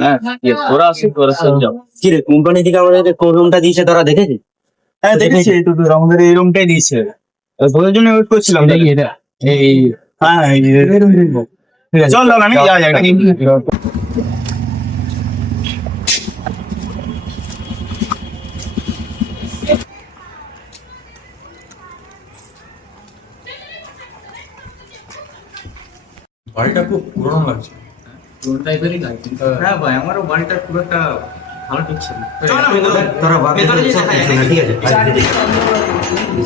হ্যাঁ তোরা আসিস তোরা সব যাও। কি রে কোম্পানি থেকে আমাদের কোন রুমটা দিয়েছে তোরা দেখেছিস? হ্যাঁ দেখেছি তো তোর আমাদের এই রুমটাই দিয়েছে। তোদের জন্য ওয়েট করছিলাম। এই হ্যাঁ ঠিক আছে চল আমি যাওয়া যাক নাকি। বাড়িটা খুব পুরনো লাগছে। পুরোনো টাইপেরই লাগে কিন্তু হ্যাঁ ভাই আমারও বাড়িটা খুব একটা ভালো ঠেকছে না। তোরা বাদ দে, ভেতরে সব যেতে কিছু না, ঠিক আছে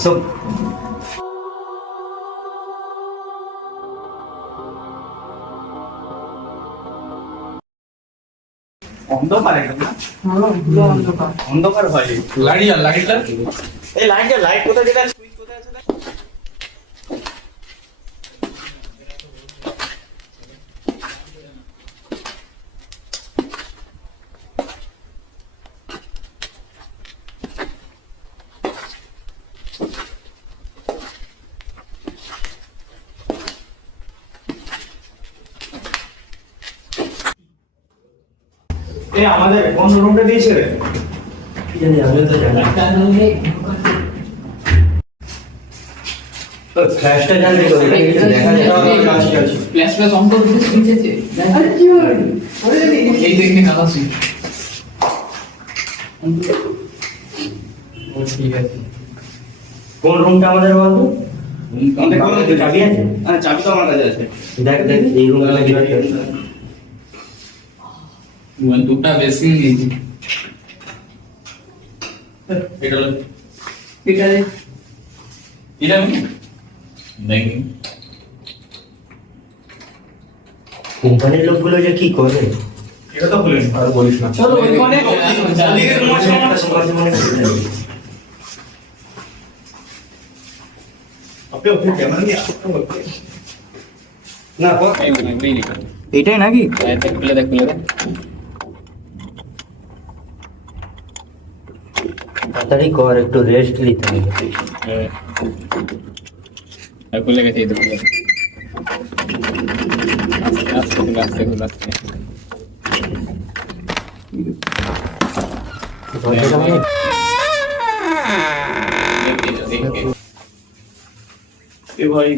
সব অন্ধকার একদম না? অন্ধকার ভাই। লাইটটা এই লাইট কোথায় যেটা সুইচ কোথায় আছে দেখ। এই আমাদের কোন রুমটা দিয়েছে রে? কি জানি, আমিও তো জানি। তো ফ্ল্যাশটা জানবি তো, এটা কিছু দেখা যায় না। ফ্ল্যাশ ফ্ল্যাশ অন করে দিতে শিখেছে আরে কি হলো এই দেখে কালা সুইচ ঠিক আছে। কোন রুমটা আমাদের বলতো? আমাদের কোন রুমে চাবি আছে? হ্যাঁ চাবি তো আমার কাছে আছে। দেখ দেখ এই রুমটা কি আছে? দুটা বেশি নিয়েছি এটা হলো ঠিক আছে এটা আমি দেখি কোম্পানির লোকগুলো যে কি করে এটা তো খুলেন। আর বলিস না। চলো ওই কোণে চালিয়ে রুম আছে আমার। মাঝে মাঝে খুলে যায়। আপনি ওকে ক্যামেরা নিয়ে আসতে বলতে না কর। এইটাই নাকি? খুলে দেখ তাড়াতাড়ি কর, একটু রেস্ট নিতে হবে। খুলে গেছে এই তো খুলে আস্তে দরজাটা আমি এ ভাই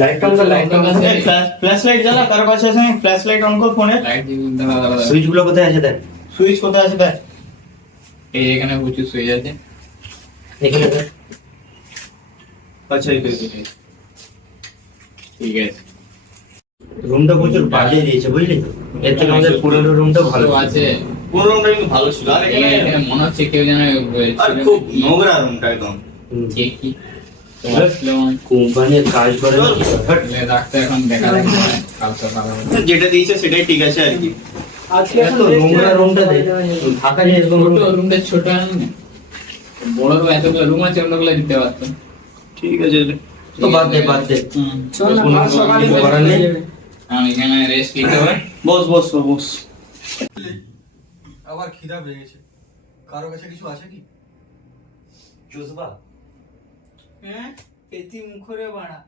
লাইট অন কর, লাইট অন কর। ফ্ল্যাশ লাইট জ্বালা কার কাছে আছে? ফ্ল্যাশ লাইট অন কর ফোনে। লাইট দাঁড়া সুইচ গুলো কোথায় আছে দেখ। সুইচ কোথায় আছে দেখ। এই এখানে প্রচুর সুইচ আছে এখানে দেখ। আচ্ছা এই তো ঠিক আছে রুমটা প্রচুর বাজে দিয়েছে বুঝলি তো। এর থেকে আমাদের পুরোনো রুমটা ভালো ভালো আছে পুরো রুমটা কিন্তু ভালো ছিল। আর এখানে এখানে মনে হচ্ছে কেউ যেন আর খুব নোংরা রুমটা একদম। কে কি তোমার কোম্পানির কাজ করে না। হাট। ডাক্তার এখন দেখা যায় কালকে ভালো যেটা দিয়েছে সেটাই ঠিক আছে আর কি। এত নোংরা রুমটা দেখ, থাকা যায় এরকম room? রুমটা ছোট আছে না বড় রুম এতগুলো রুম আছে অন্যগুলো দিতে পারতাম ঠিক আছে তো বাদ দে বাদ দে। চল না কোনো কিছু করার নেই। আমি এখানে রেস্ট নিতে হবে বস বস বস। আবার খিদা পেয়ে গেছে। কারো কাছে কিছু আছে কি? চুষবা? হ্যাঁ পেতি মুখরে বাড়া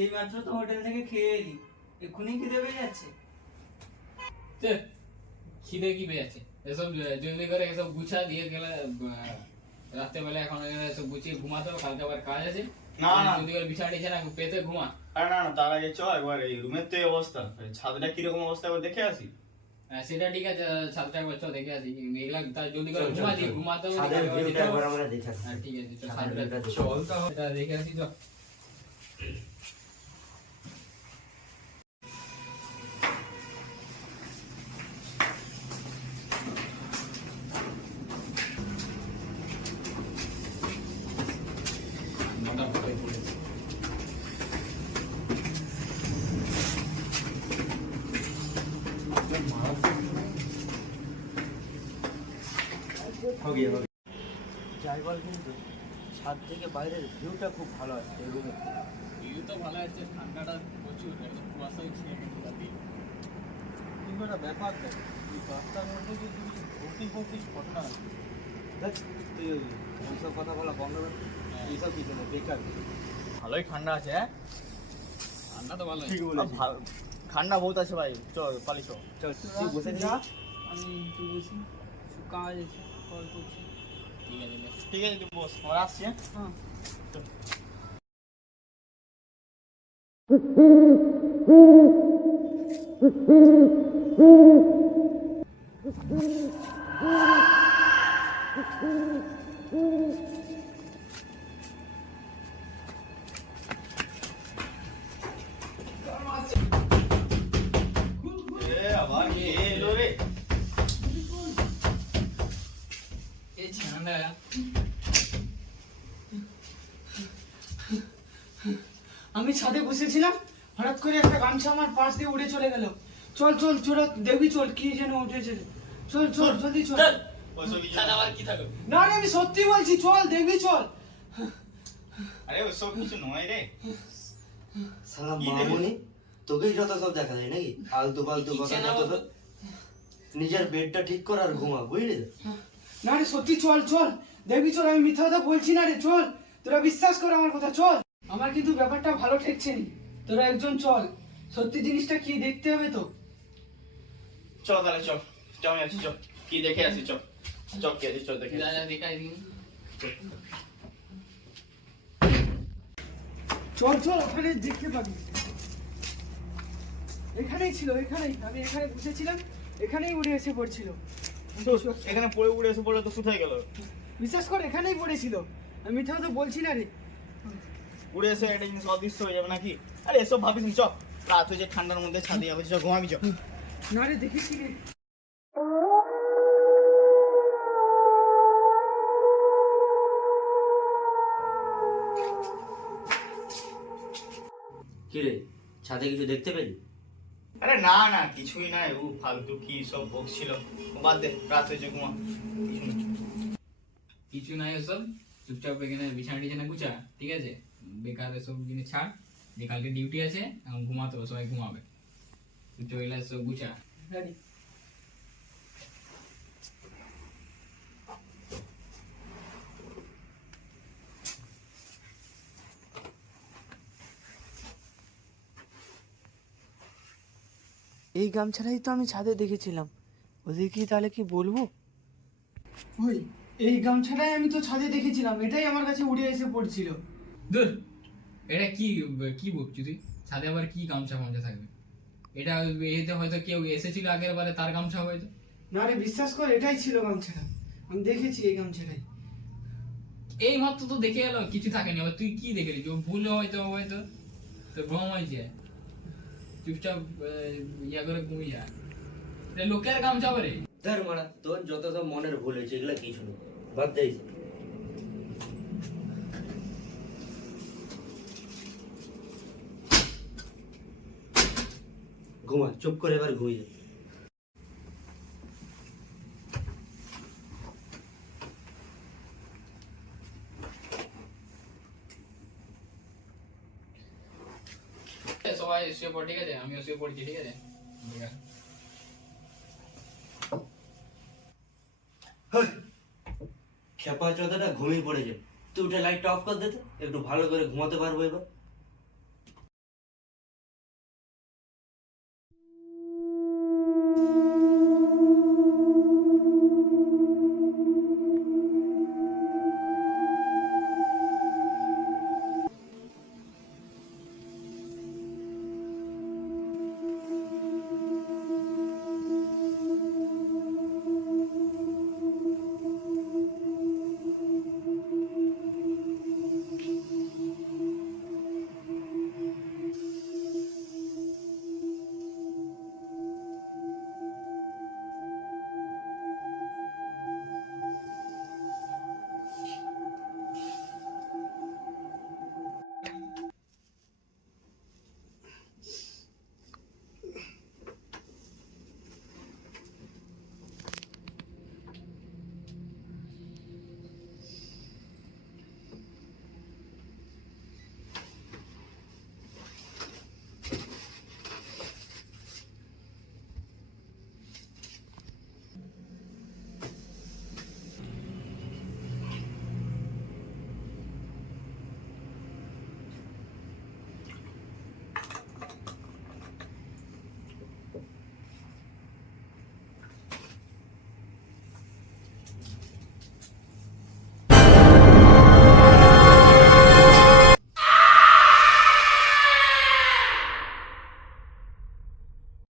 এই মাত্র তো হোটেল থেকে খেয়ে এলি, এক্ষুনি খিদে পেয়ে যাচ্ছে। খিদে কি পেয়েছে এসব জলদি করে এসব গুছা দিয়ে গেলে রাত্রেবেলা এখন এখানে সব গুছিয়ে ঘুমাতে হবে কালকে আবার কাজ আছে না না জলদি করে বিছানা টিছানা পেতে ঘুমা আরে না না তার আগে চ একবার এই রুমের তো এই অবস্থা, ছাদটা কিরকম অবস্থা একবার দেখে আসি। সেটা ঠিক আছে ছাদটা একবার চল দেখে আসি এগুলা তার জলদি করে চল, চল, ঘুমা চল। দিয়ে ঘুমাতে হবে ছাদের দেখে ভিউটা একবার আমরা দেখে আসি। হ্যাঁ ঠিক আছে চল ছাদের ছাদটা ভিউটা দেখে চল তাহলে এটা দেখে আসি তো মোটামুটি পড়েছে যাই বল কিন্তু ছাদ থেকে বাইরের ভিউটা খুব ভালো আছে এই রুমে। ভিউ তো ভালো আছে, ঠান্ডাটা প্রচুর, একদম কুয়াশা হচ্ছে রাতে। কিন্তু একটা ব্যাপার দেখ, এই রাস্তার মধ্যে যে তুই ভর্তি করছিস ঘটনা আছে, দেখ তুই ওইসব কথা বলা বন্ধ কর, এইসব কিছু না, বেকার। ভালোই ঠান্ডা আছে, হ্যাঁ ঠান্ডা তো ভালো ঠিক বলেছিস। ঠান্ডা বহুত আছে ভাই, চল পালি চল। চল তুই বসে যা। আমি একটু বসি, কাজ আছে, কল করছি। ঠিক আছে লে। ঠিক আছে তুই বস, আমরা আসছি, হ্যাঁ। হ্যাঁ। আবার কে এলো রে? এই ঠান্ডা আমি ছাদে বসেছিলাম, হঠাৎ করে একটা গামছা আমার পাশ দিয়ে উড়ে চলে গেল। চল চল চোরা দেখবি, চল কি যেন উঠেছে। চল চল জলদি চল। ওইসব কিছু ছাদ আবার কি থাকবে? না না আমি সত্যি বলছি, চল দেখবি চল। আরে ওইসব কিছু নয় রে। সালা কি মামুনি, তোকেই যত সব দেখা যায় নাকি? আলতু ফালতু কথা কিচেনে যত সব। নিজের বেডটা ঠিক কর আর ঘুমা, বুঝলি তো? না রে সত্যি চল চল দেখবি, চল আমি মিথ্যা কথা বলছি না রে, চল তোরা বিশ্বাস কর আমার কথা, চল। আমার কিন্তু ব্যাপারটা ভালো ঠেকছে নি, তোরা একজন চল, সত্যি জিনিসটা কি দেখতে হবে তো। চল তাহলে চল, চল আমি আসছি, চল কি দেখে আসি, চল চল কে চল দেখে যা আসি। যা দেখাই দিন। চল চল ওখানে দেখতে পাবি। এখানেই ছিল, এখানেই আমি এখানে বসেছিলাম, এখানেই উড়ে এসে পড়ছিল। এখানে পড়ে উড়ে এসে পড়লে তো কোথায় গেল? বিশ্বাস কর এখানেই পড়েছিল, আমি মিথ্যা কথা বলছি না রে। উড়ে এসে একটা জিনিস অদৃশ্য হয়ে যাবে নাকি? আরে এসব ভাবিস না, চল রাত হয়েছে, ঠান্ডার মধ্যে ছাদে যাবে, চল ঘুমাবি চল। না রে দেখেছি রে। কি রে, ছাদে কিছু দেখতে পেলি? আরে না না কিছুই নাই, ও ফালতু কি সব বকছিল, বাদ দে, রাত হয়েছে ঘুমা। কিছু না। কিছু নাই ওসব, চুপচাপ এখানে বিছানা টিছানা গুছা, ঠিক আছে? বেকার এসব জিনিস ছাড়, যে কালকে ডিউটি আছে, এখন ঘুমাতে হবে, সবাই ঘুমাবে। চুপচাপ এগুলা সব গুছা। রানি এই গামছাটাই তো আমি ছাদে দেখেছিলাম, ওদের কি তাহলে কি বলবো? ওই এই গামছাটাই আমি তো ছাদে দেখেছিলাম, এটাই আমার কাছে উড়ে এসে পড়ছিল। দূর, এটা কি কি বকছি তুই? ছাদে আবার কি গামছা ফামছা থাকবে? এটা এতে হয়তো কেউ এসেছিল আগের বারে, তার গামছা হয়তো। না রে বিশ্বাস কর এটাই ছিল গামছাটা, আমি দেখেছি এই গামছাটাই। এই মাত্র তো দেখে এলো, কিছু থাকেনি, আবার তুই কি দেখে নিলি? ও ভুল হয়তো হয়তো তো ভ্রম হয়েছে, চুপচাপ ইয়া করে ঘুমিয়ে যা। এটা লোকের গামছা রে। ধর মারা, তোর যত সব মনের ভুল হয়েছে এগুলা কিছু না, বাদ দে এইসব। ঘুমা, চুপ করে এবার ঘুমিয়ে যা। সবাই শুয়ে পড়, ঠিক আছে? আমিও শুয়ে পড়ছি, ঠিক আছে? ঠিক আছে। খেপা চোদাটা ঘুমিয়ে পড়েছে, তুই উঠে লাইটটা অফ কর দে তো, একটু ভালো করে ঘুমাতে পারবো এবার।